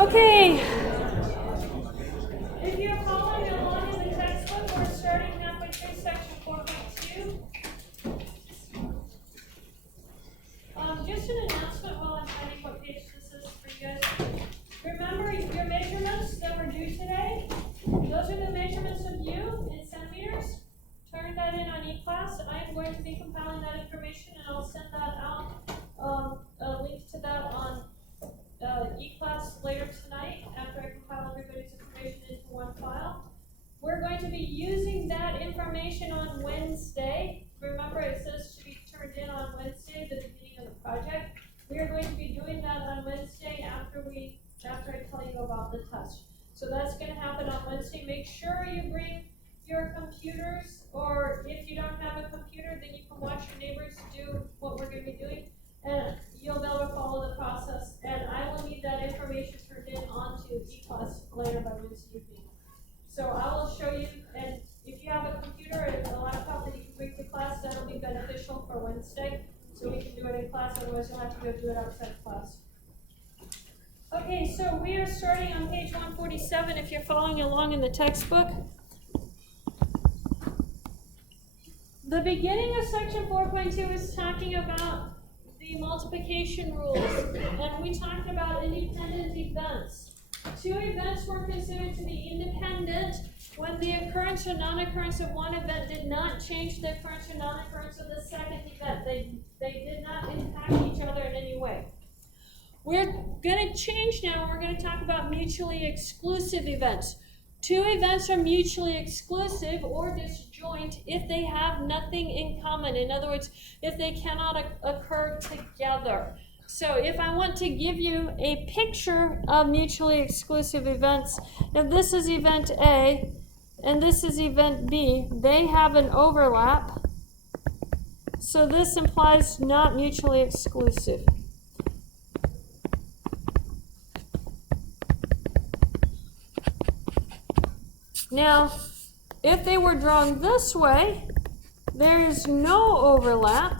Okay. If you're following along in the textbook, we're starting halfway through section 4.2. Just an announcement while I'm finding what page this is for you guys. Remember your measurements that were due today? Those are the measurements of you in centimeters. Turn that in on eClass. I'm going to be compiling that information and I'll send that out, a link to that on eClass later tonight after I compile everybody's information into one file. We're going to be using that information on Wednesday. Remember, it says to be turned in on Wednesday, the beginning of the project. We are going to be doing that on Wednesday after I tell you about the test. So that's going to happen on Wednesday. Make sure you bring your computers, or if you don't have a computer, then you can watch your neighbors do what we're going to be doing, and you'll be able to follow the process. And I will need that information turned in onto eClass later by Wednesday evening. So I will show you, and if you have a computer and a laptop that you can bring to class, that'll be beneficial for Wednesday. So we can do it in class, otherwise you'll have to go do it outside class. Okay, so we are starting on page 147 if you're following along in the textbook. The beginning of section 4.2 is talking about the multiplication rules, and we talked about independent events. Two events were considered to be independent when the occurrence or non-occurrence of one event did not change the occurrence or non-occurrence of the second event. They did not impact each other in any way. We're going to change now, and we're going to talk about mutually exclusive events. Two events are mutually exclusive or disjoint if they have nothing in common. In other words, if they cannot occur together. So if I want to give you a picture of mutually exclusive events, if this is event A and this is event B, they have an overlap. So this implies not mutually exclusive. Now, if they were drawn this way, there is no overlap.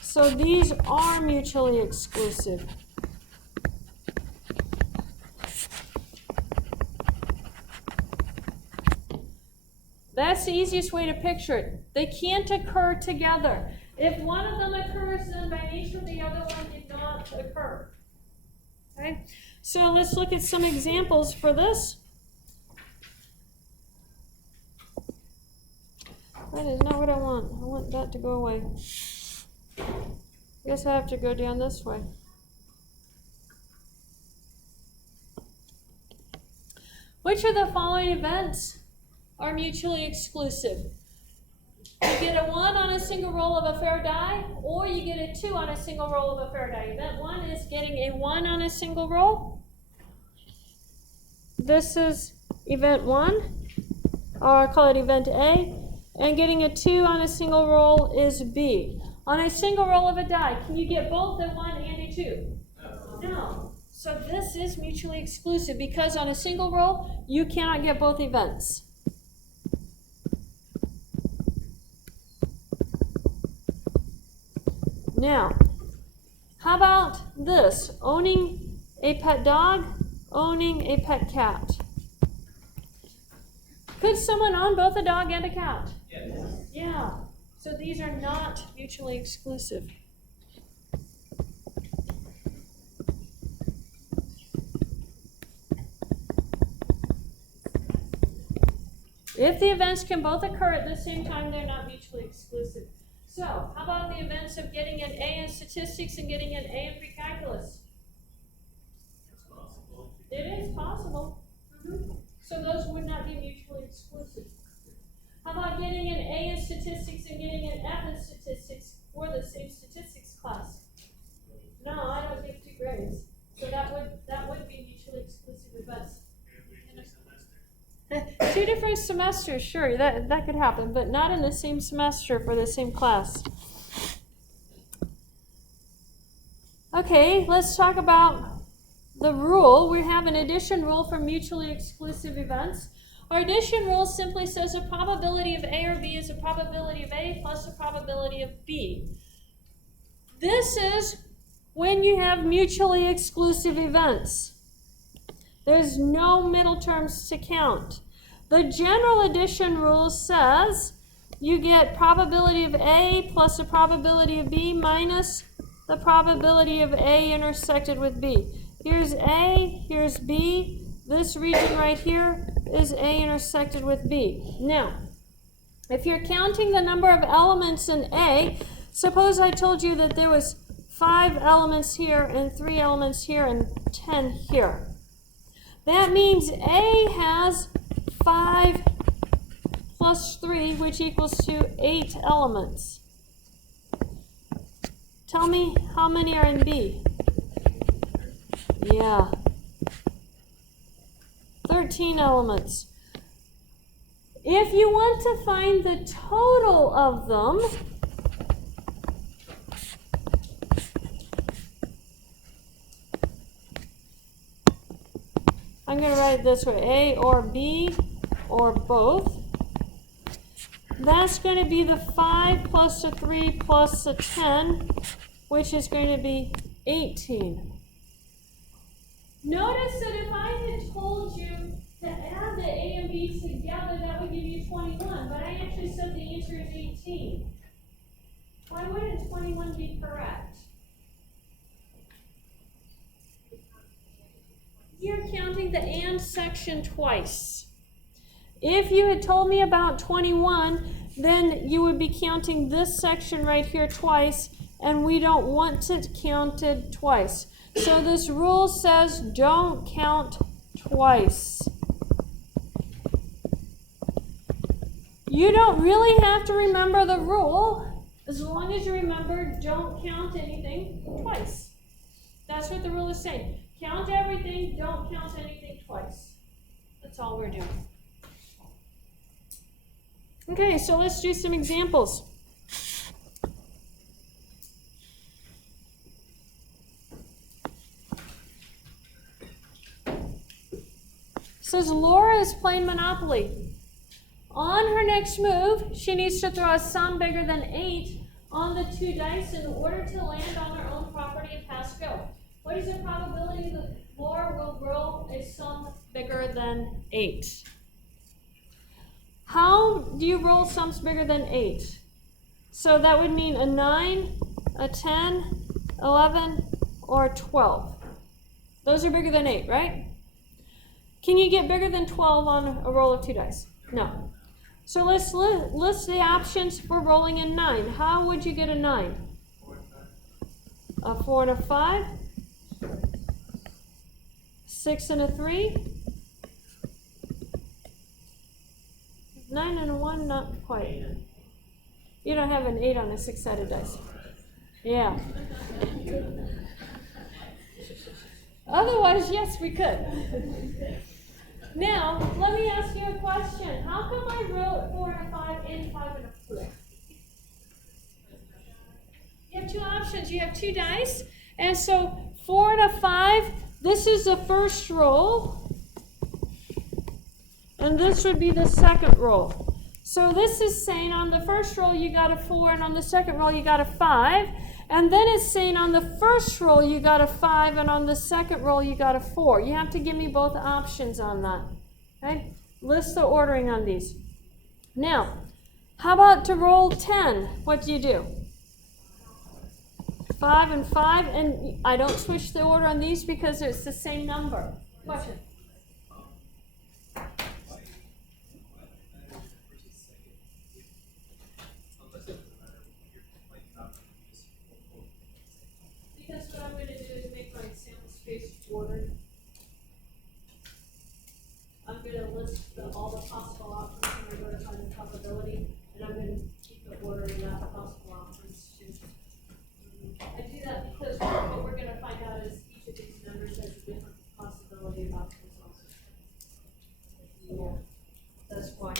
So these are mutually exclusive. That's the easiest way to picture it. They can't occur together. If one of them occurs, then by nature the other one did not occur. Okay? So let's look at some examples for this. That is not what I want. I want that to go away. I guess I have to go down this way. Which of the following events are mutually exclusive? You get a 1 on a single roll of a fair die, or you get a 2 on a single roll of a fair die. Event 1 is getting a 1 on a single roll. This is event 1, or I call it event A, and getting a 2 on a single roll is B. On a single roll of a die, can you get both a 1 and a 2? No. So this is mutually exclusive because on a single roll, you cannot get both events. Now, how about this? Owning a pet dog, owning a pet cat. Could someone own both a dog and a cat? Yes. Yeah. So these are not mutually exclusive. If the events can both occur at the same time, they're not mutually exclusive. So, how about the events of getting an A in statistics and getting an A in pre-calculus? It's possible. It is possible. So those would not be mutually exclusive. How about getting an A in statistics and getting an F in statistics for the same statistics class? No, I don't give 2 grades. So that would be mutually exclusive events. 2 different semesters, sure, that could happen, but not in the same semester for the same class. Okay, let's talk about the rule. We have an addition rule for mutually exclusive events. Our addition rule simply says a probability of A or B is a probability of A plus a probability of B. This is when you have mutually exclusive events. There's no middle terms to count. The general addition rule says you get probability of A plus a probability of B minus the probability of A intersected with B. Here's A, here's B. This region right here is A intersected with B. Now, if you're counting the number of elements in A, suppose I told you that there was 5 elements here and 3 elements here and 10 here. That means A has 5 plus 3, which equals to 8 elements. Tell me how many are in B? Yeah. 13 elements. If you want to find the total of them, I'm going to write it this way, A or B or both. That's going to be the 5 plus a 3 plus a 10, which is going to be 18. Notice that if I had told you to add the A and B together, that would give you 21, but I actually said the answer is 18. Why wouldn't 21 be correct? You're counting the and section twice. If you had told me about 21, then you would be counting this section right here twice, and we don't want it counted twice. So this rule says don't count twice. You don't really have to remember the rule, as long as you remember don't count anything twice. That's what the rule is saying. Count everything, don't count anything twice. That's all we're doing. Okay, so let's do some examples. Says Laura is playing Monopoly. On her next move, she needs to throw a sum bigger than 8 on the 2 dice in order to land on her own property and pass go. What is the probability that Laura will roll a sum bigger than 8? How do you roll sums bigger than 8? So that would mean a 9, a 10, 11, or 12. Those are bigger than 8, right? Can you get bigger than 12 on a roll of 2 dice? No. So let's list the options for rolling a 9. How would you get a 9? A 4 and a 5. 6 and a 3. 9 and a 1, not quite. You don't have an 8 on a 6-sided dice. Yeah. Otherwise, yes, we could. Now, let me ask you a question. How come I wrote 4 and a 5 and 5 and a 4? You have 2 options. You have 2 dice. And so 4 and a 5, this is the first roll. And this would be the second roll. So this is saying on the first roll you got a 4, and on the second roll you got a 5. And then it's saying on the first roll you got a 5, and on the second roll you got a 4. You have to give me both options on that. Okay? List the ordering on these. Now, how about to roll 10? What do you do? 5 and 5, and I don't switch the order on these because it's the same number. Question? Because what I'm going to do is make my sample space ordered. I'm going to list all the possible options, and I'm going to find the probability, and I'm going to keep the order in that possible options too. I do that because what we're going to find out is each of these numbers has a different possibility of outcomes also. Yeah, that's why.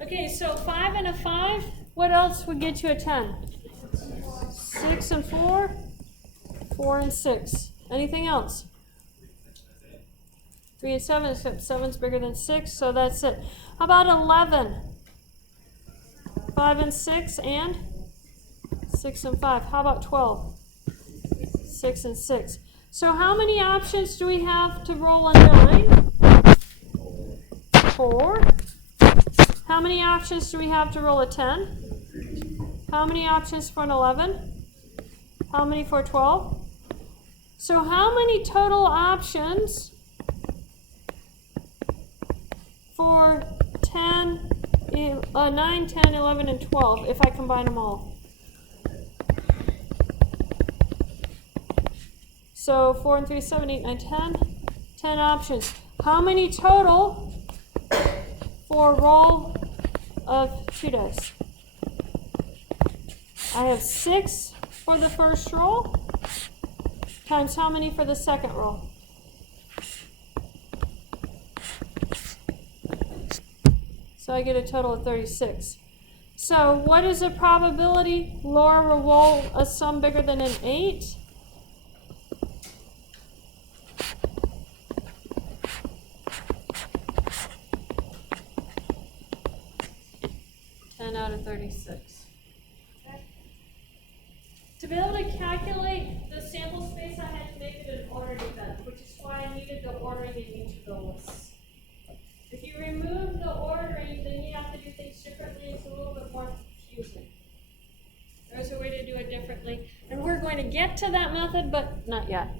Okay, so 5 and a 5. What else would get you a 10? 6 and 4. 4 and 6. Anything else? 3 and 7, except 7's bigger than 6, so that's it. How about 11? 5 and 6, and 6 and 5. How about 12? 6 and 6. So how many options do we have to roll a 9? 4. How many options do we have to roll a 10? How many options for an 11? How many for 12? So how many total options for 9, 10, 11, and 12 if I combine them all? So 4 and 3, 7, 8, 9, 10. 10 options. How many total for a roll of 2 dice? I have 6 for the first roll, times how many for the second roll? So I get a total of 36. So what is the probability Laura will roll a sum bigger than an 8? Out of 36. Okay. To be able to calculate the sample space, I had to make it an ordered event, which is why I needed the ordering in each of the lists. If you remove the ordering, then you have to do things differently. It's a little bit more confusing. There's a way to do it differently, and we're going to get to that method, but not yet.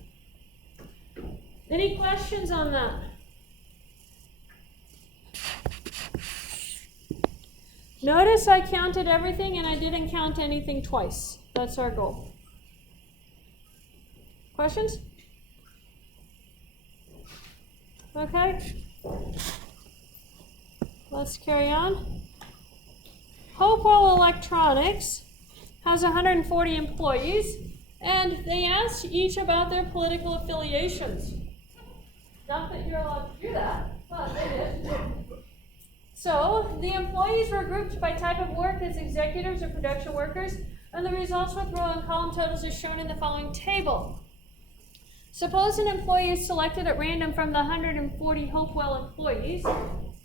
Any questions on that? Notice I counted everything and I didn't count anything twice. That's our goal. Questions? Okay. Let's carry on. Hopewell Electronics has 140 employees, and they asked each about their political affiliations. Not that you're allowed to do that, but they did. So, the employees were grouped by type of work as executives or production workers, and the results with row and column totals are shown in the following table. Suppose an employee is selected at random from the 140 Hopewell employees.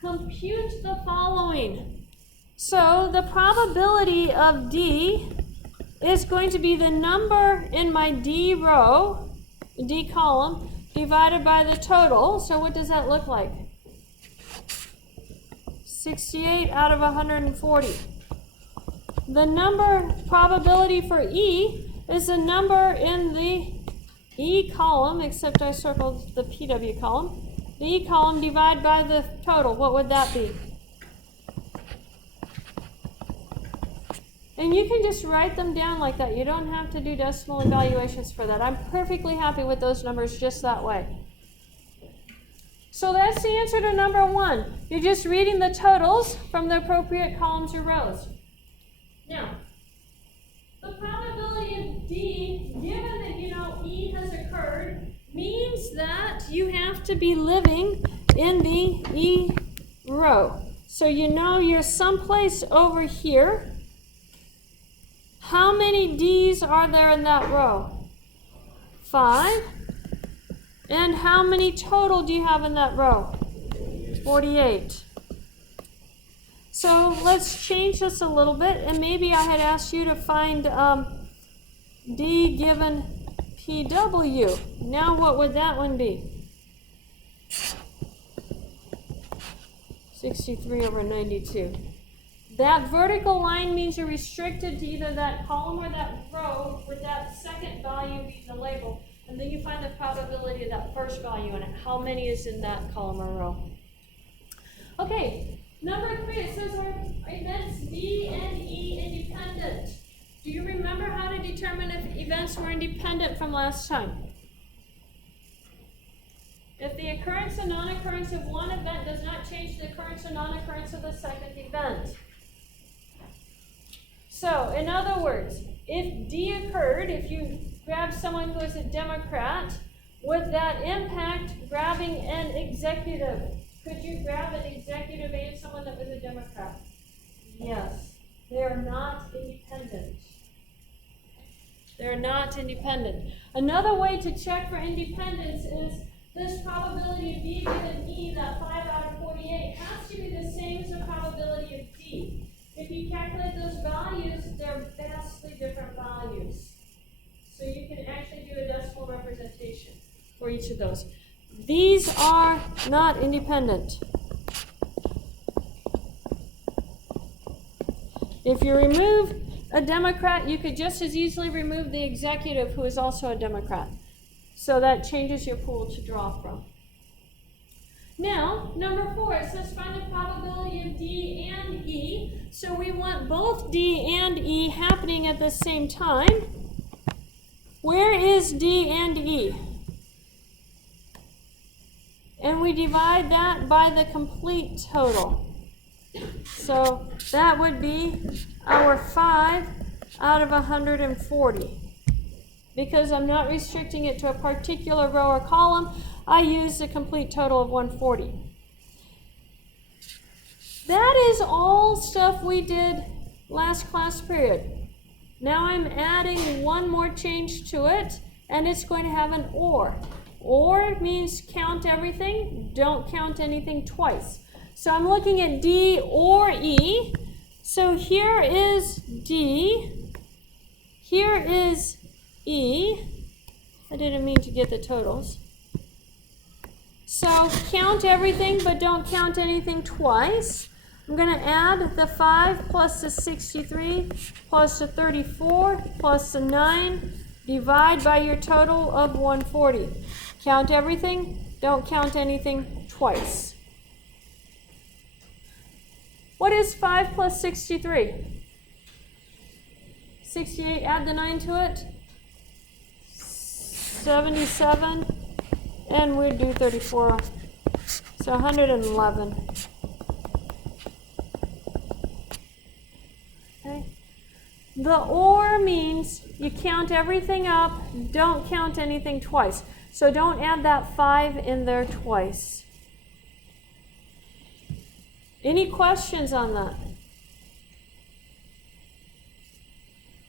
Compute the following. So, the probability of D is going to be the number in my D row, D column, divided by the total. So, what does that look like? 68 out of 140. The number probability for E is the number in the E column, except I circled the PW column. The E column divided by the total. What would that be? And you can just write them down like that. You don't have to do decimal evaluations for that. I'm perfectly happy with those numbers just that way. So that's the answer to number 1. You're just reading the totals from the appropriate columns or rows. Now, the probability of D, given that you know E has occurred, means that you have to be living in the E row. So you know you're someplace over here. How many D's are there in that row? 5. And how many total do you have in that row? 48. So let's change this a little bit, and maybe I had asked you to find D given PW. Now what would that one be? 63 over 92. That vertical line means you're restricted to either that column or that row, with that second value being the label. And then you find the probability of that first value in it. How many is in that column or row? Okay, number 3, it says are events D and E independent. Do you remember how to determine if events were independent from last time? If the occurrence and non-occurrence of one event does not change the occurrence or non-occurrence of the second event. So, in other words, if D occurred, if you grab someone who is a Democrat, would that impact grabbing an executive? Could you grab an executive and someone that was a Democrat? Yes. They're not independent. They're not independent. Another way to check for independence is this probability of D given E, that 5 out of 48, has to be the same as the probability of D. If you calculate those values, they're vastly different values. So you can actually do a decimal representation for each of those. These are not independent. If you remove a Democrat, you could just as easily remove the executive, who is also a Democrat. So that changes your pool to draw from. Now, number 4, it says find the probability of D and E. So we want both D and E happening at the same time. Where is D and E? And we divide that by the complete total. So that would be our 5 out of 140. Because I'm not restricting it to a particular row or column, I use the complete total of 140. That is all stuff we did last class period. Now I'm adding one more change to it, and it's going to have an or. Or means count everything, don't count anything twice. So I'm looking at D or E. So here is D, here is E. I didn't mean to get the totals. So count everything, but don't count anything twice. I'm going to add the 5 plus the 63 plus the 34 plus the 9. Divide by your total of 140. Count everything, don't count anything twice. What is 5 plus 63? 68, add the 9 to it. 77, and we'd do 34. So 111. Okay. The or means you count everything up, don't count anything twice. So don't add that 5 in there twice. Any questions on that?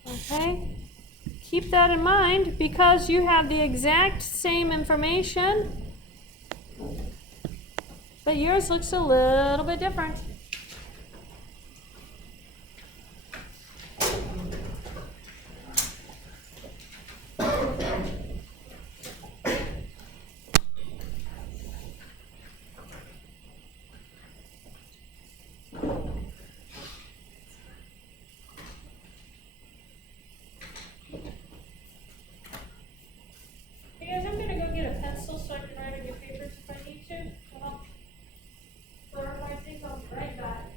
Okay. Keep that in mind because you have the exact same information, but yours looks a little bit different. So I can write on your papers if I need to. Clarify things, I'll be right back.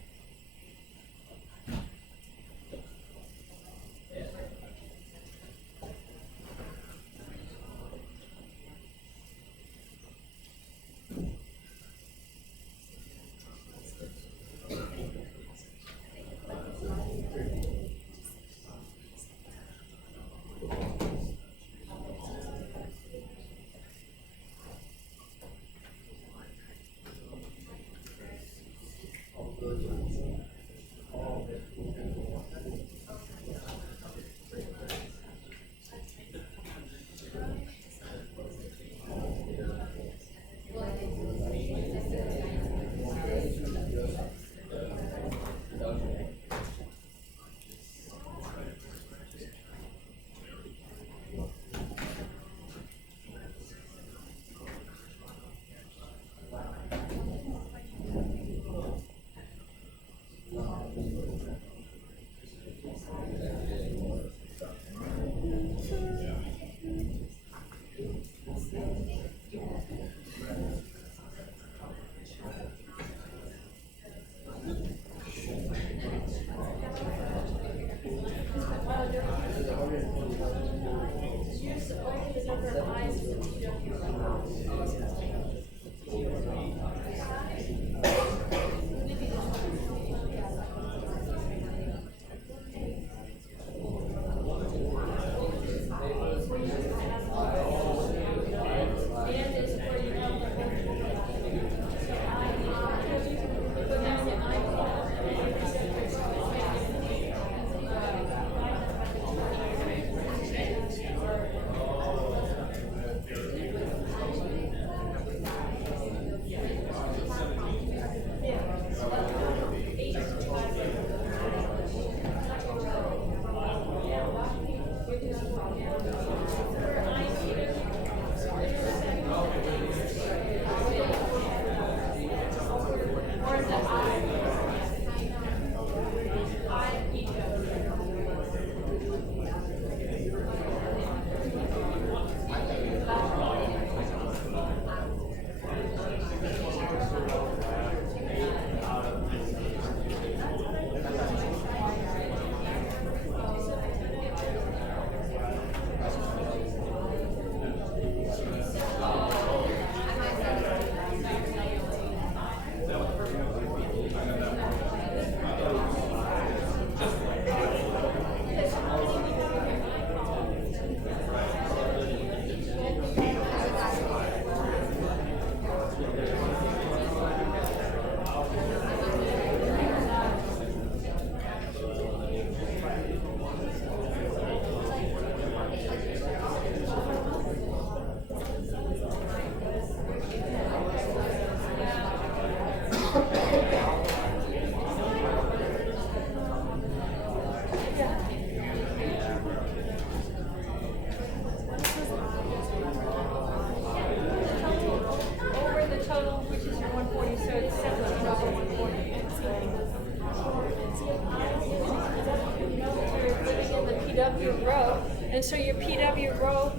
PW row, and so your PW row,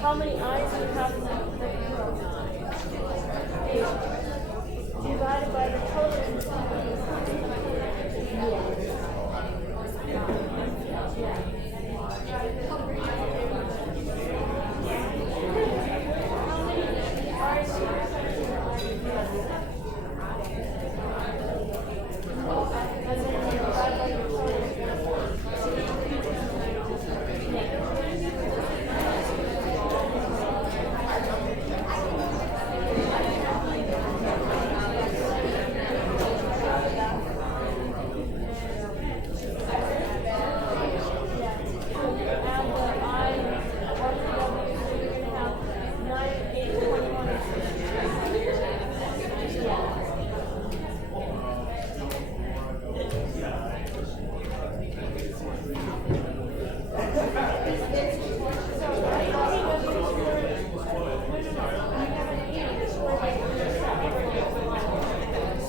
how many eyes do you have in that row? 8. Divided by the total.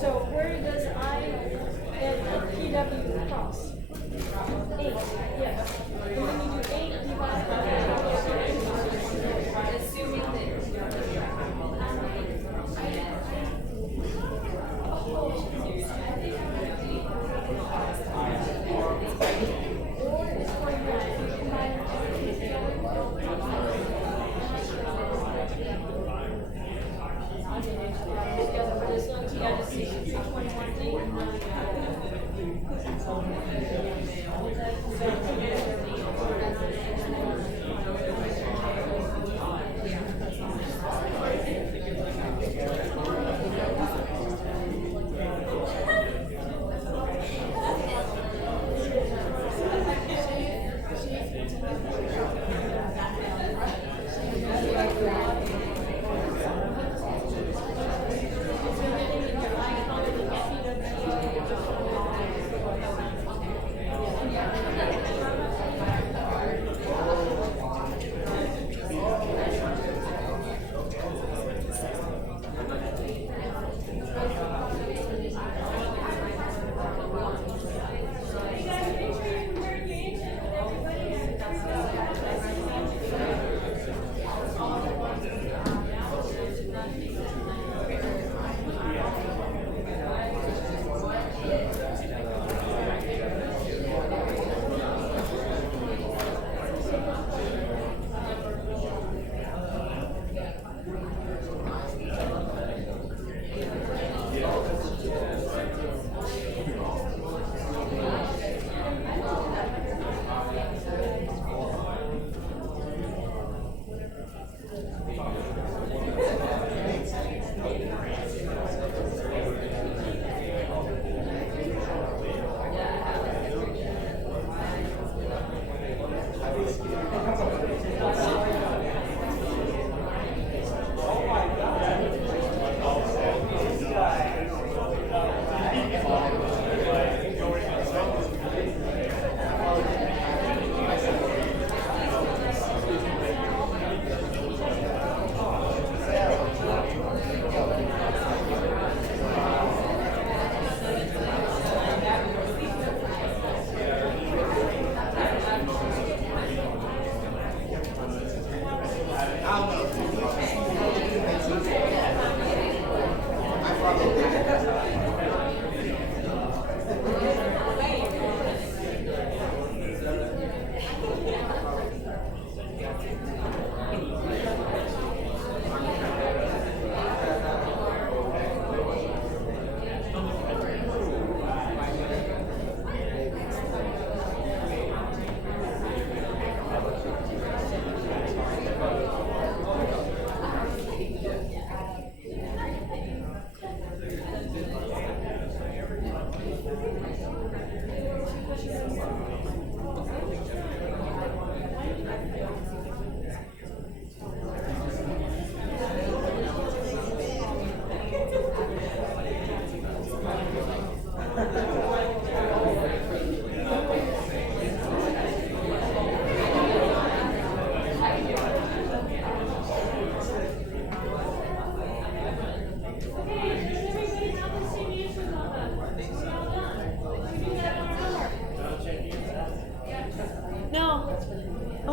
So where does I and PW cross? 8, yes. And then you do 8 divided by assuming that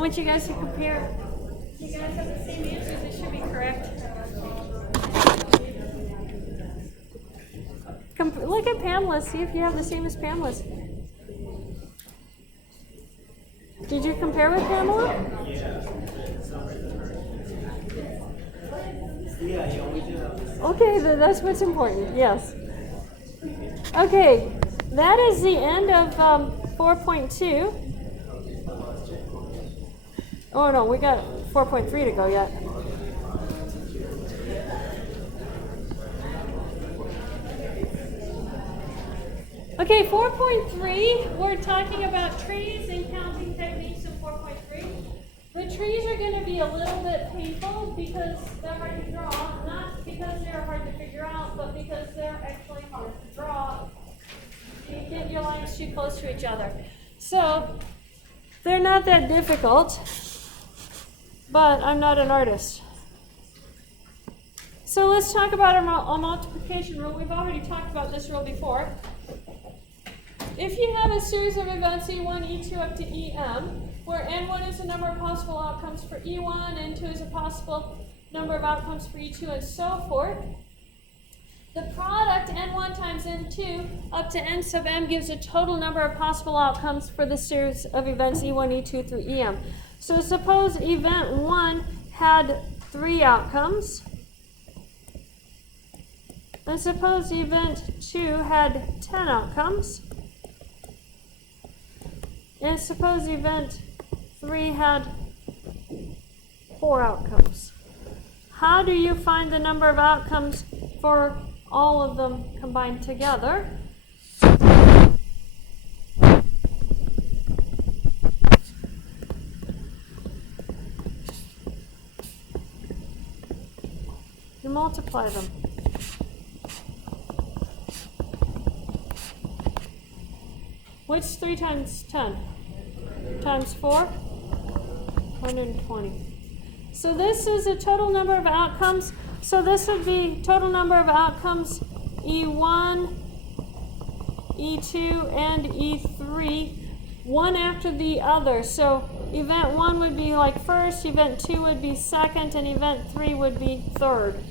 want you guys to compare. You guys have the same answers, it should be correct. Look at Pamela's, see if you have the same as Pamela's. Did you compare with Pamela? Yeah, we do have this. Okay, that's what's important, yes. Okay, that is the end of 4.2. Oh no, we got 4.3 to go yet. Okay, 4.3, we're talking about trees and counting techniques in 4.3. The trees are going to be a little bit painful because they're hard to draw, not because they're hard to figure out, but because they're actually hard to draw. You get your lines too close to each other. So, they're not that difficult, but I'm not an artist. So let's talk about our multiplication rule. We've already talked about this rule before. If you have a series of events E1, E2 up to EM, where N1 is the number of possible outcomes for E1, N2 is a possible number of outcomes for E2, and so forth, the product N1 times N2 up to N sub M gives a total number of possible outcomes for the series of events E1, E2 through EM. So suppose event 1 had 3 outcomes, and suppose event 2 had 10 outcomes, and suppose event 3 had 4 outcomes. How do you find the number of outcomes for all of them combined together? You multiply them. What's 3 times 10? Times 4? 120. So this is a total number of outcomes. So this would be total number of outcomes E1, E2, and E3, one after the other. So event 1 would be like first, event 2 would be second, and event 3 would be third.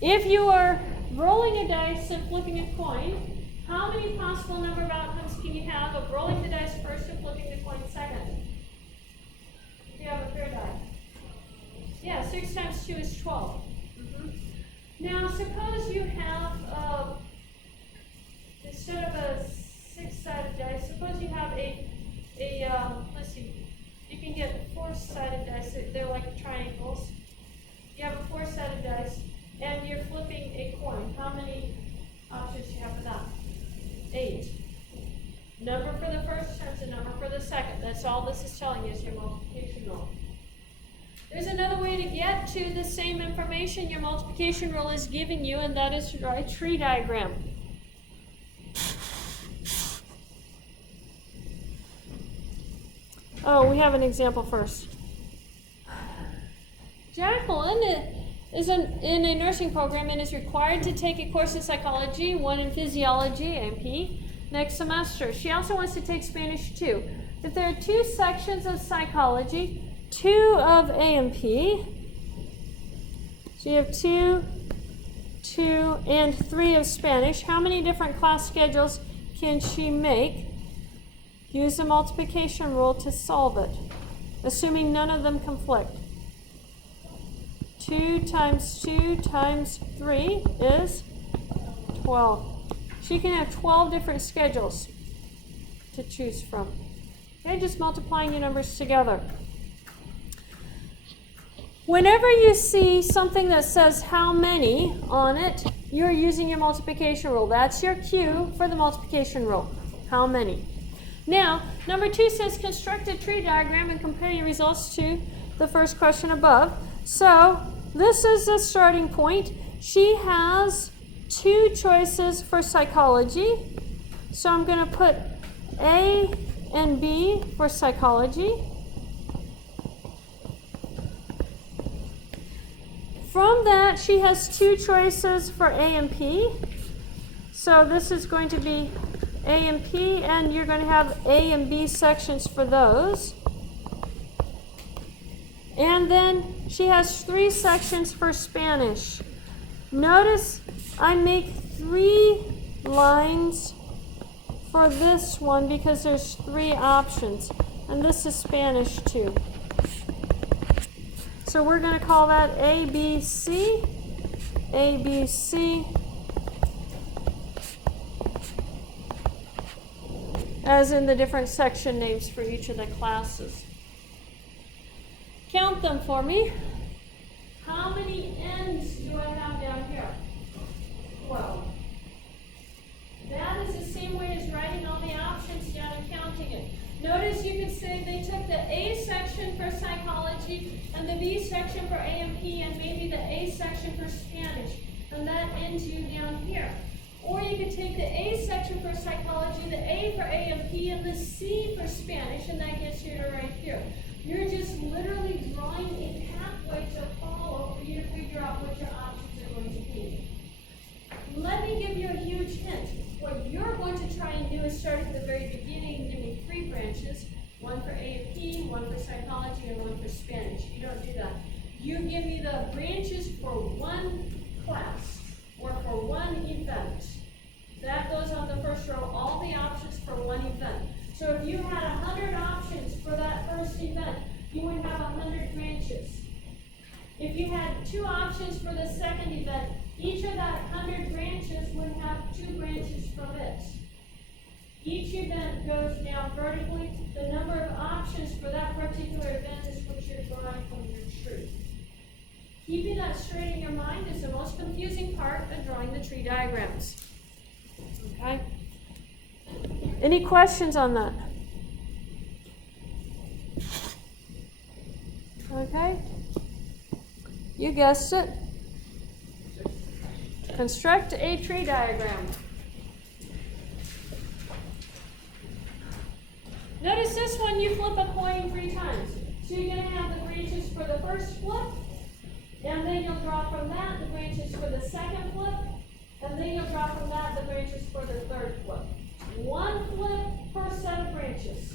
If you are rolling a dice and flipping a coin, how many possible number of outcomes can you have of rolling the dice first and flipping the coin second? If you have a fair die. Yeah, 6 times 2 is 12. Now, suppose you have, instead of a 6-sided dice, suppose you have let's see, you can get 4-sided dice, they're like triangles. You have a 4-sided dice, and you're flipping a coin. How many options do you have for that? 8. Number for the first times the number for the second. That's all this is telling you is your multiplication rule. There's another way to get to the same information your multiplication rule is giving you, and that is to draw a tree diagram. Oh, we have an example first. Jacqueline is in a nursing program and is required to take a course in psychology, one in physiology, A&P, next semester. She also wants to take Spanish too. If there are 2 sections of psychology, 2 of A&P, so you have 2, 2, and 3 of Spanish. How many different class schedules can she make? Use the multiplication rule to solve it, assuming none of them conflict. 2 times 2 times 3 is 12. She can have 12 different schedules to choose from. Okay, just multiplying your numbers together. Whenever you see something that says how many on it, you're using your multiplication rule. That's your cue for the multiplication rule. How many? Now, number 2 says construct a tree diagram and compare your results to the first question above. So, this is the starting point. She has 2 choices for psychology. So I'm going to put A and B for psychology. From that, she has 2 choices for A and P. So this is going to be A and P, and you're going to have A and B sections for those. And then she has 3 sections for Spanish. Notice I make 3 lines for this one because there's 3 options. And this is Spanish too. So we're going to call that ABC, ABC, as in the different section names for each of the classes. Count them for me. How many N's do I have down here? 12. That is the same way as writing all the options down and counting it. Notice you can say they took the A section for psychology and the B section for AMP and maybe the A section for Spanish. And that ends you down here. Or you could take the A section for psychology, the A for AMP, and the C for Spanish, and that gets you to right here. You're just literally drawing a pathway to follow for you to figure out what your options are going to be. Let me give you a huge hint. What you're going to try and do is start at the very beginning and give me 3 branches, one for AMP, one for psychology, and one for Spanish. You don't do that. You give me the branches for one class or for one event. That goes on the first row, all the options for one event. So if you had 100 options for that first event, you would have 100 branches. If you had 2 options for the second event, each of that 100 branches would have 2 branches from it. Each event goes down vertically. The number of options for that particular event is what you're drawing from your tree. Keeping that straight in your mind is the most confusing part of drawing the tree diagrams. Okay? Any questions on that? Okay? You guessed it. Construct a tree diagram. Notice this one, you flip a coin 3 times. So you're going to have the branches for the first flip, and then you'll draw from that the branches for the second flip, and then you'll draw from that the branches for the third flip. 1 flip per set of branches.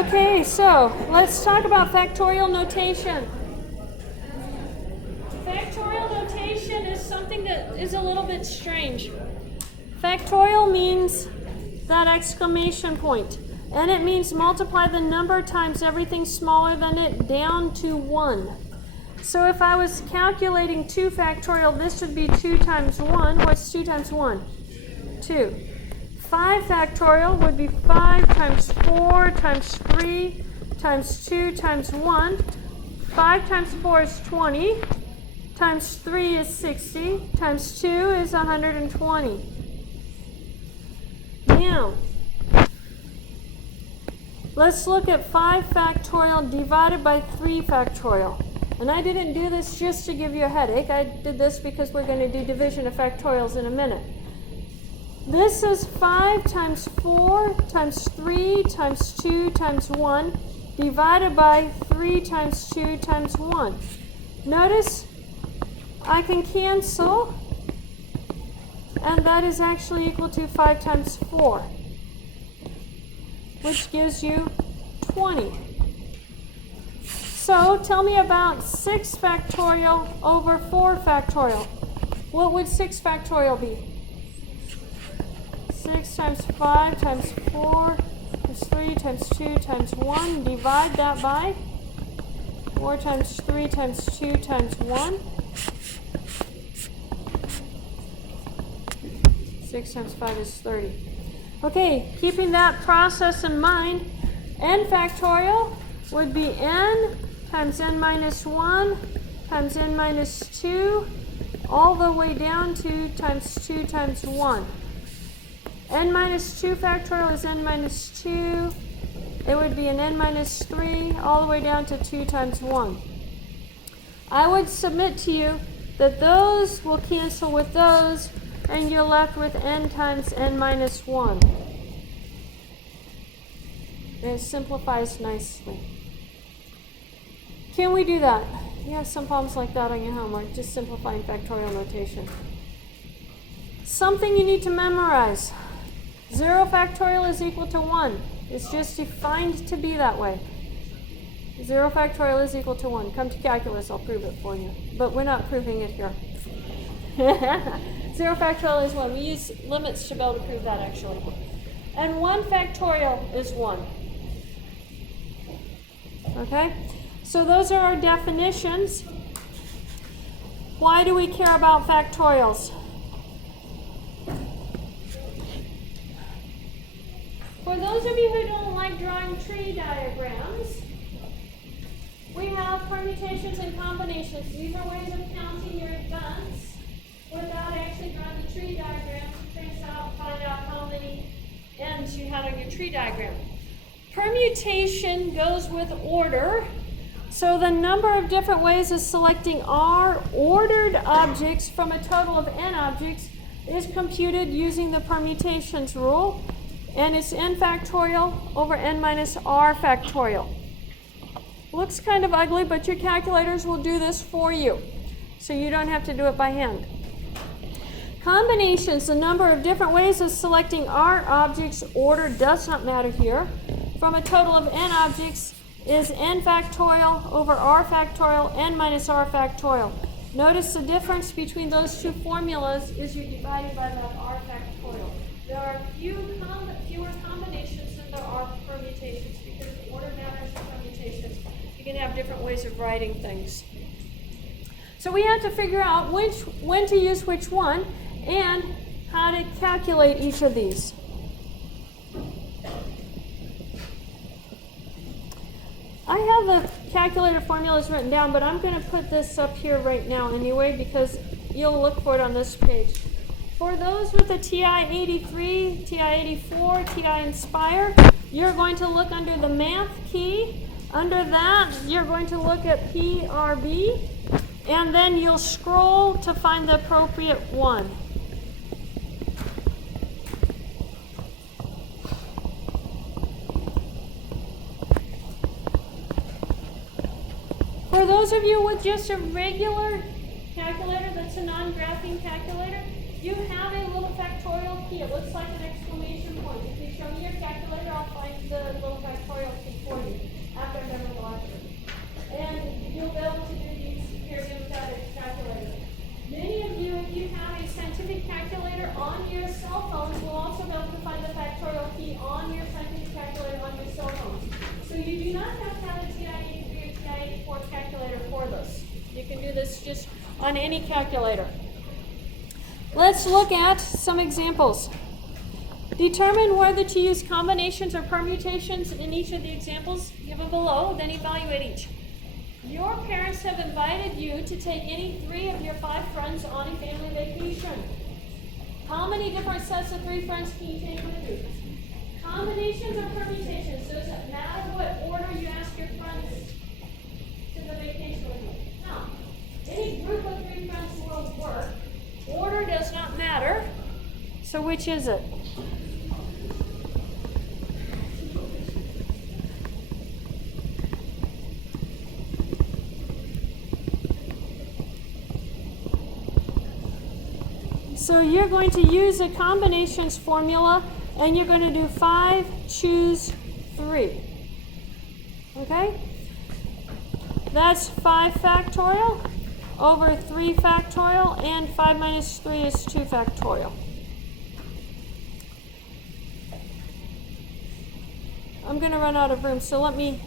Okay, so let's talk about factorial notation. Factorial notation is something that is a little bit strange. Factorial means that exclamation point, and it means multiply the number times everything smaller than it down to 1. So if I was calculating 2 factorial, this would be 2 times 1. What's 2 times 1? 2. 5 factorial would be 5 times 4 times 3 times 2 times 1. 5 times 4 is 20. Times 3 is 60. Times 2 is 120. Now, let's look at 5 factorial divided by 3 factorial. And I didn't do this just to give you a headache. I did this because we're going to do division of factorials in a minute. This is 5 times 4 times 3 times 2 times 1 divided by 3 times 2 times 1. Notice I can cancel, and that is actually equal to 5 times 4, which gives you 20. So tell me about 6 factorial over 4 factorial. What would 6 factorial be? 6 times 5 times 4 times 3 times 2 times 1. Divide that by 4 times 3 times 2 times 1. 6 times 5 is 30. Okay, keeping that process in mind, n factorial would be n times n minus 1 times n minus 2 all the way down to times 2 times 1. N minus 2 factorial is n minus 2. It would be an n minus 3 all the way down to 2 times 1. I would submit to you that those will cancel with those, and you're left with n times n minus 1. And it simplifies nicely. Can we do that? You have some problems like that on your homework, just simplifying factorial notation. Something you need to memorize. 0 factorial is equal to 1. It's just defined to be that way. 0 factorial is equal to 1. Come to calculus, I'll prove it for you. But we're not proving it here. 0 factorial is 1. We use limits to be able to prove that, actually. And 1 factorial is 1. Okay? So those are our definitions. Why do we care about factorials? For those of you who don't like drawing tree diagrams, we have permutations and combinations. These are ways of counting your events without actually drawing the tree diagram to trace out, find out how many ends you had on your tree diagram. Permutation goes with order. So the number of different ways of selecting R ordered objects from a total of n objects is computed using the permutations rule. And it's n factorial over n minus r factorial. Looks kind of ugly, but your calculators will do this for you, so you don't have to do it by hand. Combinations, the number of different ways of selecting R objects, order does not matter here, from a total of n objects is n factorial over r factorial, n minus r factorial. Notice the difference between those two formulas is you're divided by that r factorial. There are fewer combinations than there are permutations because the order matters in permutations. You can have different ways of writing things. So we have to figure out when to use which one and how to calculate each of these. I have the calculator formulas written down, but I'm going to put this up here right now anyway because you'll look for it on this page. For those with the TI-83, TI-84, TI-Nspire, you're going to look under the math key. Under that, you're going to look at PRB, and then you'll scroll to find the appropriate one. For those of you with just a regular calculator that's a non-graphing calculator, you have a little factorial key. It looks like an exclamation point. If you show me your calculator, I'll find the little factorial key for cell phones will also be able to find the factorial key on your scientific calculator on your cell phones. So you do not have to have a TI-83 or TI-84 calculator for this. You can do this just on any calculator. Let's look at some examples. Determine whether to use combinations or permutations in each of the examples given below, then evaluate each. Your parents have invited you to take any 3 of your 5 friends on a family vacation. How many different sets of 3 friends can you take with you? Combinations or permutations? Does it matter what order you ask your friends to the vacation with you? Now, any group of 3 friends will work. Order does not matter. So which is it? So you're going to use a combinations formula, and you're going to do 5, choose 3. Okay? That's 5 factorial over 3 factorial, and 5 minus 3 is 2 factorial. I'm going to run out of room, so let me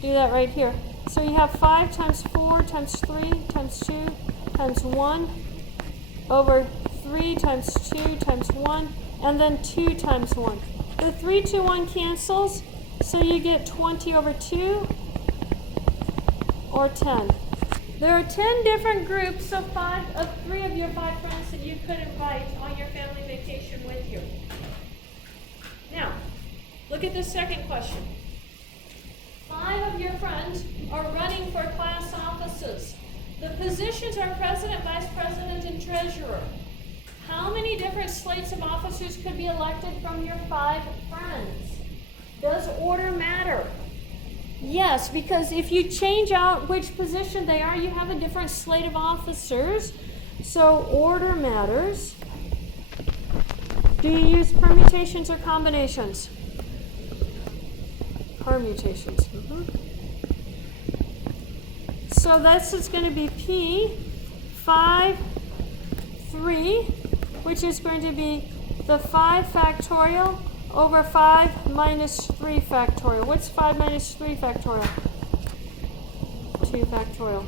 do that right here. So you have 5 times 4 times 3 times 2 times 1 over 3 times 2 times 1, and then 2 times 1. The 3 to 1 cancels, so you get 20 over 2, or 10. There are 10 different groups of 3 of your 5 friends that you could invite on your family vacation with you. Now, look at the second question. 5 of your friends are running for class offices. The positions are president, vice president, and treasurer. How many different slates of officers could be elected from your 5 friends? Does order matter? Yes, because if you change out which position they are, you have a different slate of officers. So order matters. Do you use permutations or combinations? Permutations. So this is going to be P 5, 3, which is going to be the 5 factorial over 5 minus 3 factorial. What's 5 minus 3 factorial? 2 factorial.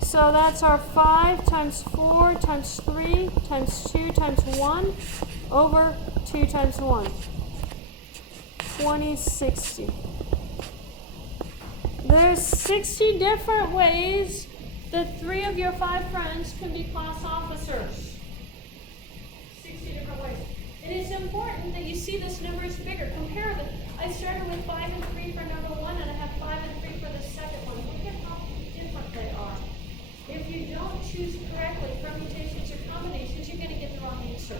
So that's our 5 times 4 times 3 times 2 times 1 over 2 times 1. 2060. There's 60 different ways that 3 of your 5 friends can be class officers. 60 different ways. And it's important that you see this number is bigger. Compare them. I started with 5 and 3 for number 1, and I have 5 and 3 for the second one. Look at how different they are. If you don't choose correctly, permutations or combinations, you're going to get the wrong answer.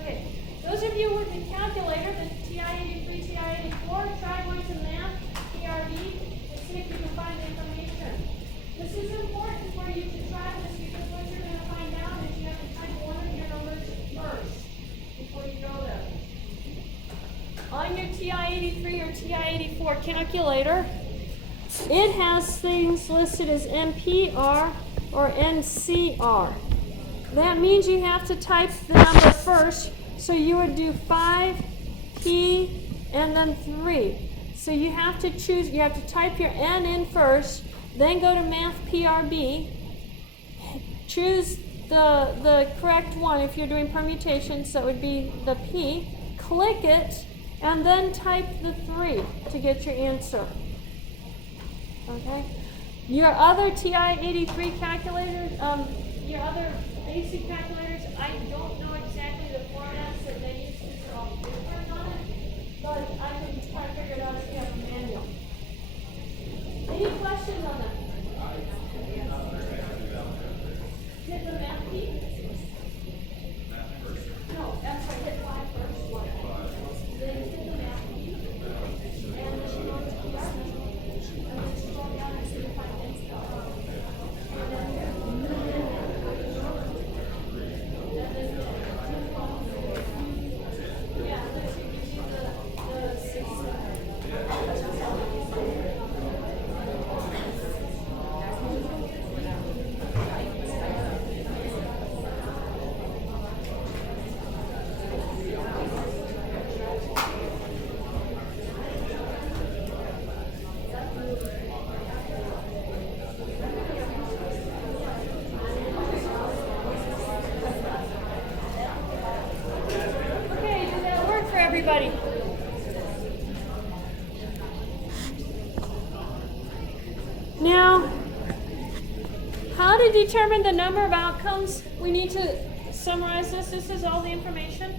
Okay, those of you with the calculator, the TI-83, TI-84, try going to Math, PRB, and see if you can find the information. This is important for you to try this because what you're going to find out is you have to type one of your numbers first before you go there. On your TI-83 or TI-84 calculator, it has things listed as NPR or NCR. That means you have to type the number first, so you would do 5, P, and then 3. So you have to choose, you have to type your N in first, then go to Math PRB, choose the correct one. If you're doing permutations, that would be the P, click it, and then type the 3 to get your answer. Okay? Your other TI-83 calculators, your other basic calculators, I don't know exactly the formats that they use because they're all different on it, but I can try to figure it out if you have a manual. Any questions on that? Hit the math key? No, that's right, hit 5 first. Then hit the math key. And then you go to PR. And then scroll down and see if I can determine the number of outcomes, we need to summarize this. This is all the information.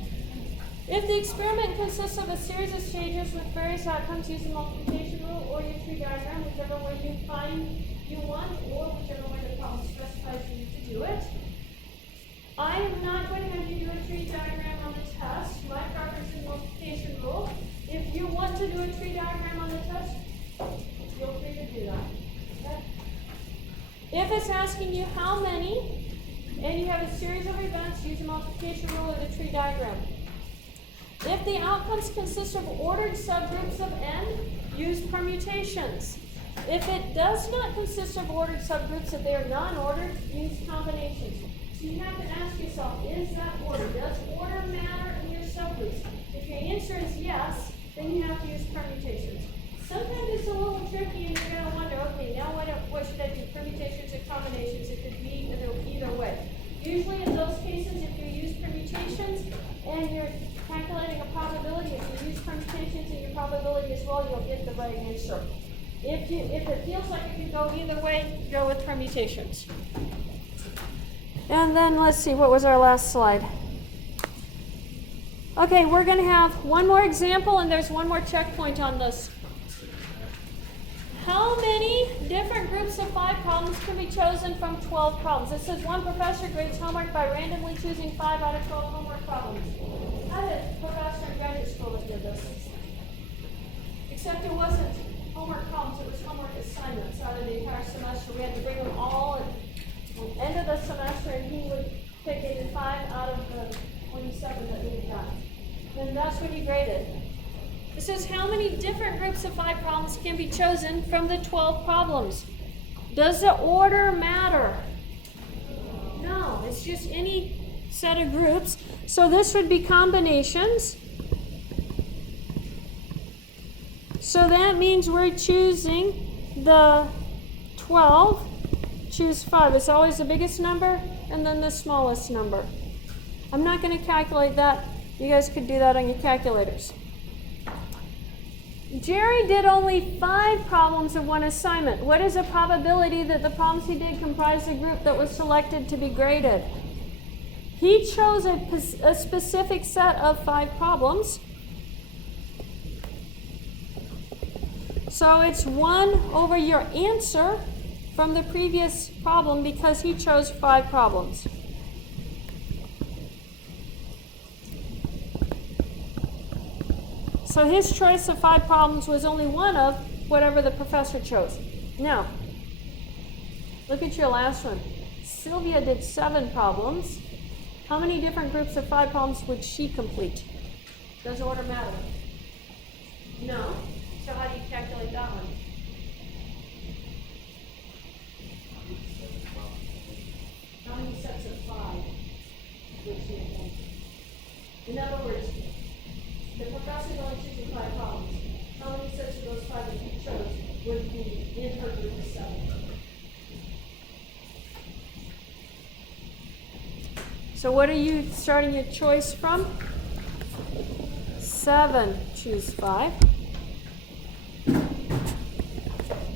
If the experiment consists of a series of stages with various outcomes using the multiplication rule or your tree diagram, whichever way you find you want, or whichever way the problem specifies you need to do it. I am not going to have you do a tree diagram on the test. My preference is multiplication rule. If you want to do a tree diagram on the test, feel free to do that. Okay? If it's asking you how many, and you have a series of events, use the multiplication rule or the tree diagram. If the outcomes consist of ordered subgroups of n, use permutations. If it does not consist of ordered subgroups, if they are non-ordered, use combinations. So you have to ask yourself, is that order? Does order matter in your subgroups? If your answer is yes, then you have to use permutations. Sometimes it's a little tricky and you're going to wonder, okay, now what should I do? Permutations or combinations? It could be either way. Usually in those cases, if you use permutations and you're calculating a probability, if you use permutations and your probability as well, you'll get the right answer. If it feels like it can go either way, go with permutations. And then let's see, what was our last slide? Okay, we're going to have one more example and there's one more checkpoint on this. How many different groups of 5 problems can be chosen from 12 problems? It says one professor grades homework by randomly choosing 5 out of 12 homework problems. I had a professor in graduate school that did this. Except it wasn't homework problems, it was homework assignments out of the entire semester. We had to bring them all at the end of the semester, and he would pick either 5 out of the 27 that we had done. And that's what he graded. It says how many different groups of 5 problems can be chosen from the 12 problems. Does the order matter? No, it's just any set of groups. So this would be combinations. So that means we're choosing the 12, choose 5. It's always the biggest number and then the smallest number. I'm not going to calculate that. You guys could do that on your calculators. Jerry did only 5 problems of one assignment. What is the probability that the problems he did comprised a group that was selected to be graded? He chose a specific set of 5 problems. So it's 1 over your answer from the previous problem because he chose 5 problems. So his choice of 5 problems was only one of whatever the professor chose. Now, look at your last one. Sylvia did 7 problems. How many different groups of 5 problems would she complete? Does order matter? No. So how do you calculate that one? How many sets of 5 would she have done? In other words, the professor is only choosing 5 problems. How many sets of those 5 that he chose would be in her group of 7? So what are you starting your choice from? 7, choose 5.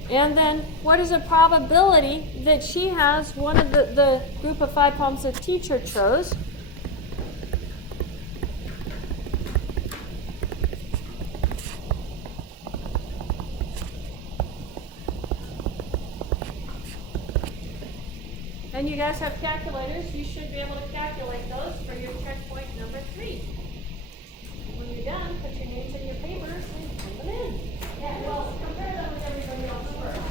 And then what is the probability that she has one of the group of 5 problems the teacher chose? And you guys have calculators. You should be able to calculate those for your checkpoint number 3. When you're done, put your names in your papers and turn them in. Yeah, well, compare them with everybody else first.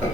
What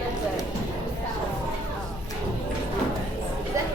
is it? Is that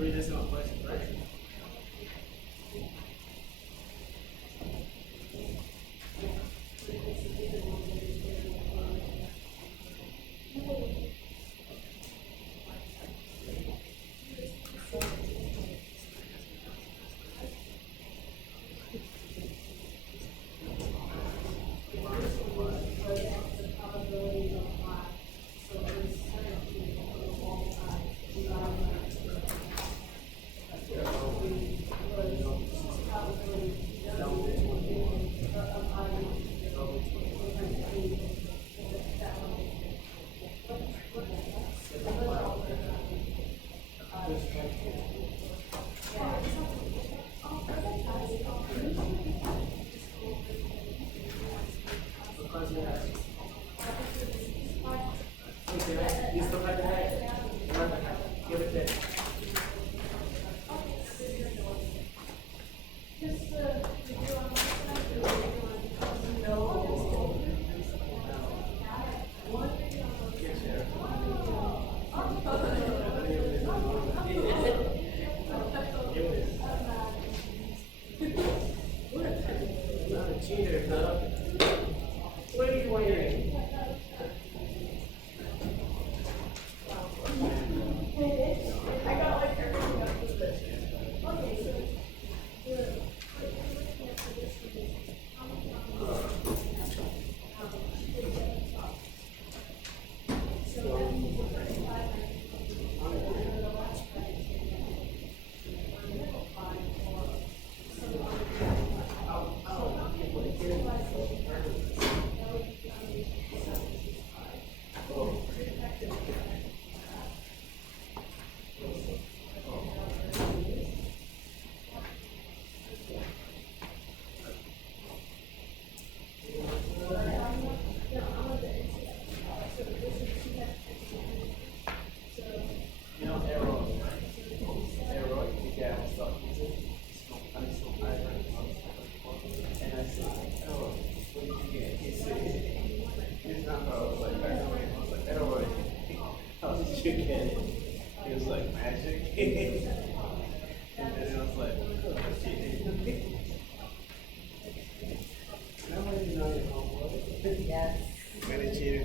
Three decimal places, right? cheater, huh? What are you wearing? I got like everything up to this. You know, Arrow, the guy I was talking to, and I said, Arrow, what did you get? He said, his number. I was like, Arrow, how did you get it? He was like, magic. And then I was like, oh, cheating. Nobody knows your homework. Yes. When a cheater